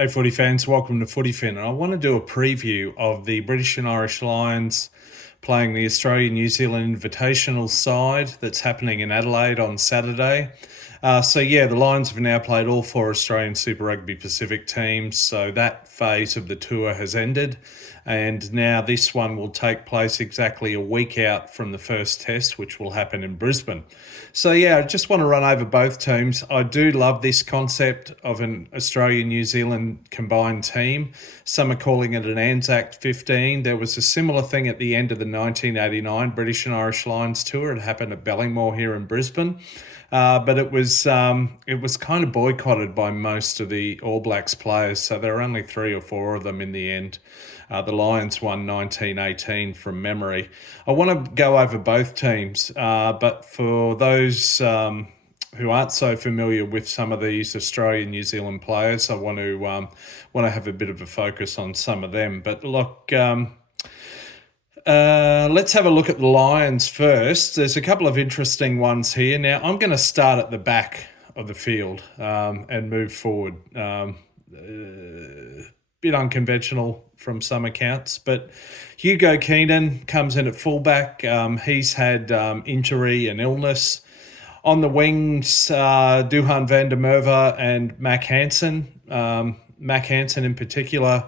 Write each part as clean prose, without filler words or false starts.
Hey, footy fans, welcome to Footy Fin. And I want to do a preview of the British and Irish Lions playing the Australia-New Zealand Invitational side that's happening in Adelaide on Saturday. The Lions have now played all four Australian Super Rugby Pacific teams, so that phase of the tour has ended. And now this one will take place exactly a week out from the first test, which will happen in Brisbane. I just want to run over both teams. I do love this concept of an Australia-New Zealand combined team. Some are calling it an ANZAC 15. There was a similar thing at the end of the 1989 British and Irish Lions tour. It happened at Ballymore here in Brisbane. But it was kind of boycotted by most of the All Blacks players, so there were only 3 or 4 of them in the end. The Lions won 1918 from memory. I want to go over both teams, but for those who aren't so familiar with some of these Australian New Zealand players, I want to have a bit of a focus on some of them. But look. Let's have a look at the Lions first. There's a couple of interesting ones here. Now, I'm going to start at the back of the field and move forward. Bit unconventional from some accounts, but Hugo Keenan comes in at fullback. He's had injury and illness. On the wings, Duhan van der Merwe and Mac Hansen. Mac Hansen in particular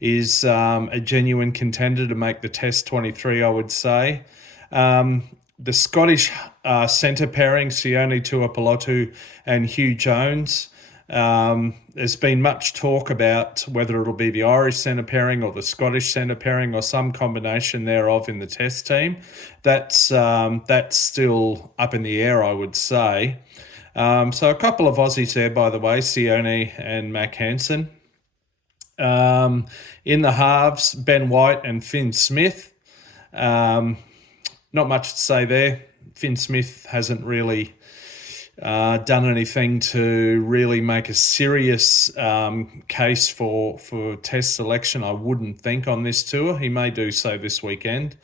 is a genuine contender to make the Test 23, I would say. The Scottish centre pairing, Sione Tuipulotu and Hugh Jones. There's been much talk about whether it'll be the Irish centre pairing or the Scottish centre pairing or some combination thereof in the Test team. That's still up in the air, I would say. So a couple of Aussies there, by the way, Sione and Mac Hansen. In the halves, Ben White and Finn Smith. Not much to say there. Finn Smith hasn't really done anything to really make a serious case for Test selection, I wouldn't think, on this tour. He may do so this weekend.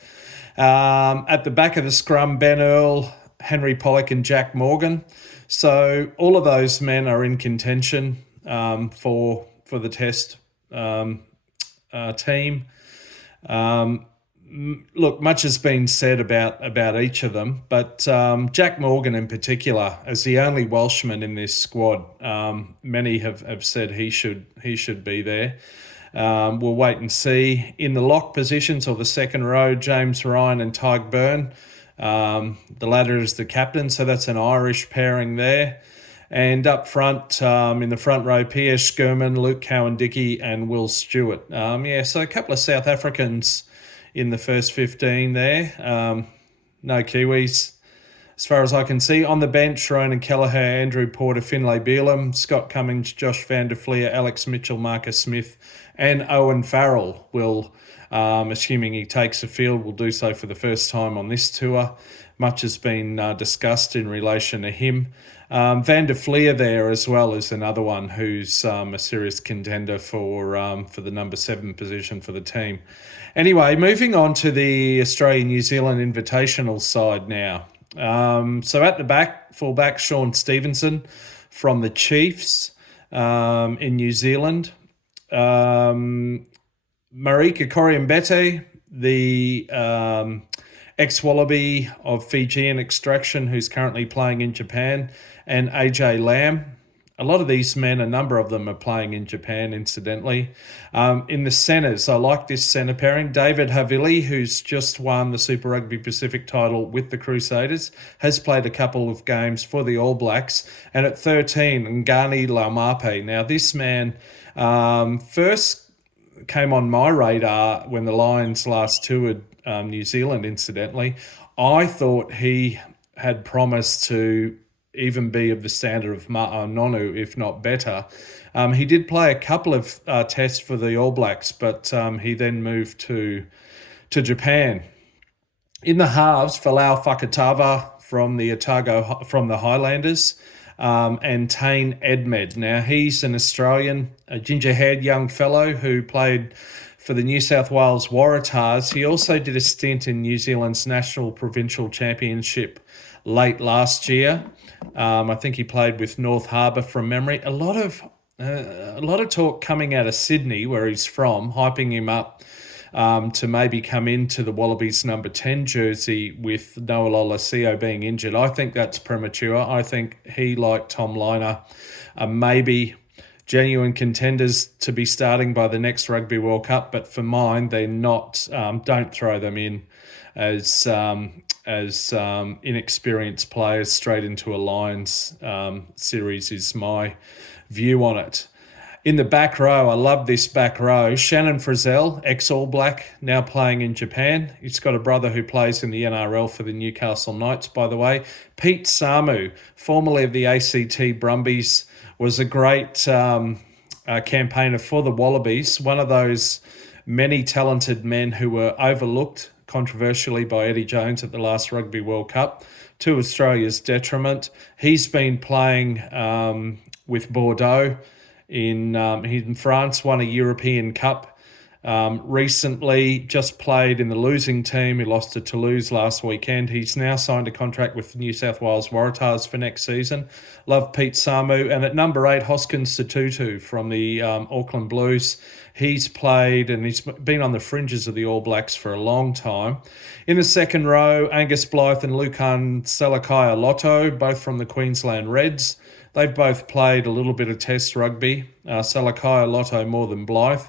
At the back of the scrum, Ben Earl, Henry Pollock and Jack Morgan. So all of those men are in contention for the Test team. Look, much has been said about each of them, but Jack Morgan in particular, as the only Welshman in this squad, many have said he should be there. We'll wait and see. In the lock positions or the second row, James Ryan and Tyg Byrne. The latter is the captain, so that's an Irish pairing there. And up front, in the front row, Pierre Schurman, Luke Cowan-Dickie and Will Stewart. So a couple of South Africans in the first 15 there. No Kiwis, as far as I can see. On the bench, Ronan Kelleher, Andrew Porter, Finlay Bealham, Scott Cummings, Josh van der Fleer, Alex Mitchell, Marcus Smith and Owen Farrell will, assuming he takes the field, will do so for the first time on this tour. Much has been discussed in relation to him. Van der Fleer there as well is another one who's a serious contender for the number 7 position for the team. Anyway, moving on to the Australia-New Zealand Invitational side now. So at the back, fullback Sean Stevenson from the Chiefs in New Zealand. Marika Koriambete, the ex-Wallaby of Fijian extraction who's currently playing in Japan, and AJ Lamb. A lot of these men, a number of them are playing in Japan, incidentally. In the centres, I like this centre pairing. David Havili, who's just won the Super Rugby Pacific title with the Crusaders, has played a couple of games for the All Blacks. And at 13, Ngani Laumape. Now, this man first came on my radar when the Lions last toured New Zealand, incidentally. I thought he had promised to even be of the standard of Ma'a Nonu, if not better. He did play a couple of tests for the All Blacks, but he then moved to Japan. In the halves, Falau Fakatava from the Otago, from the Highlanders, and Tane Edmed. Now, he's an Australian, a ginger-haired young fellow who played for the New South Wales Waratahs. He also did a stint in New Zealand's National Provincial Championship late last year. I think he played with North Harbour from memory. A lot of a lot of talk coming out of Sydney, where he's from, hyping him up to maybe come into the Wallabies number 10 jersey with Noah Lolesio being injured. I think that's premature. I think he, like Tom Liner, are maybe genuine contenders to be starting by the next Rugby World Cup, but for mine, they're not. Don't throw them in as inexperienced players straight into a Lions series is my view on it. In the back row, I love this back row. Shannon Frizzell, ex-All Black, now playing in Japan. He's got a brother who plays in the NRL for the Newcastle Knights, by the way. Pete Samu, formerly of the ACT Brumbies, was a great campaigner for the Wallabies, one of those many talented men who were overlooked controversially by Eddie Jones at the last Rugby World Cup, to Australia's detriment. He's been playing with Bordeaux in France, won a European Cup recently, just played in the losing team. He lost to Toulouse last weekend. He's now signed a contract with the New South Wales Waratahs for next season. Love Pete Samu. And at number 8, Hoskins Sotutu from the Auckland Blues. He's played and he's been on the fringes of the All Blacks for a long time. In the second row, Angus Blythe and Lukan Salakaya-Lotto, both from the Queensland Reds. They've both played a little bit of test rugby, Salakaya-Lotto more than Blythe.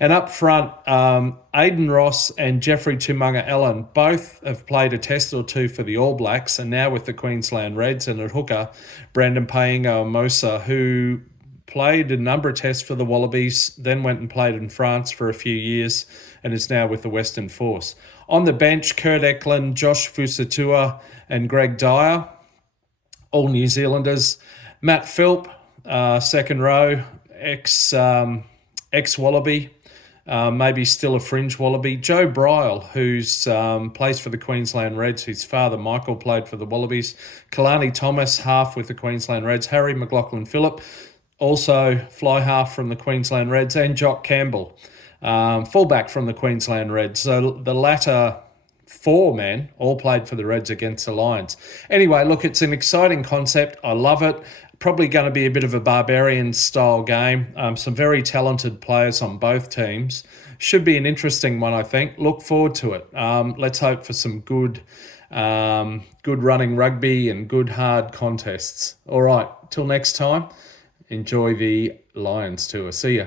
And up front, Aidan Ross and Jeffrey Tumunga-Allen both have played a test or two for the All Blacks and now with the Queensland Reds. And at hooker, Brandon Paenga-Amosa, who played a number of tests for the Wallabies, then went and played in France for a few years and is now with the Western Force. On the bench, Kurt Eklund, Josh Fusatua and Greg Dyer, all New Zealanders. Matt Philp, second row, ex-Wallaby, maybe still a fringe Wallaby. Joe Bryle, who's plays for the Queensland Reds. His father, Michael, played for the Wallabies. Kalani Thomas, half with the Queensland Reds. Harry McLaughlin-Phillip, also fly half from the Queensland Reds. And Jock Campbell, fullback from the Queensland Reds. So the latter 4 men all played for the Reds against the Lions. Anyway, look, it's an exciting concept. I love it. Probably going to be a bit of a Barbarians style game. Some very talented players on both teams. Should be an interesting one, I think. Look forward to it. Let's hope for some good running rugby and good hard contests. All right, till next time, enjoy the Lions tour. See ya.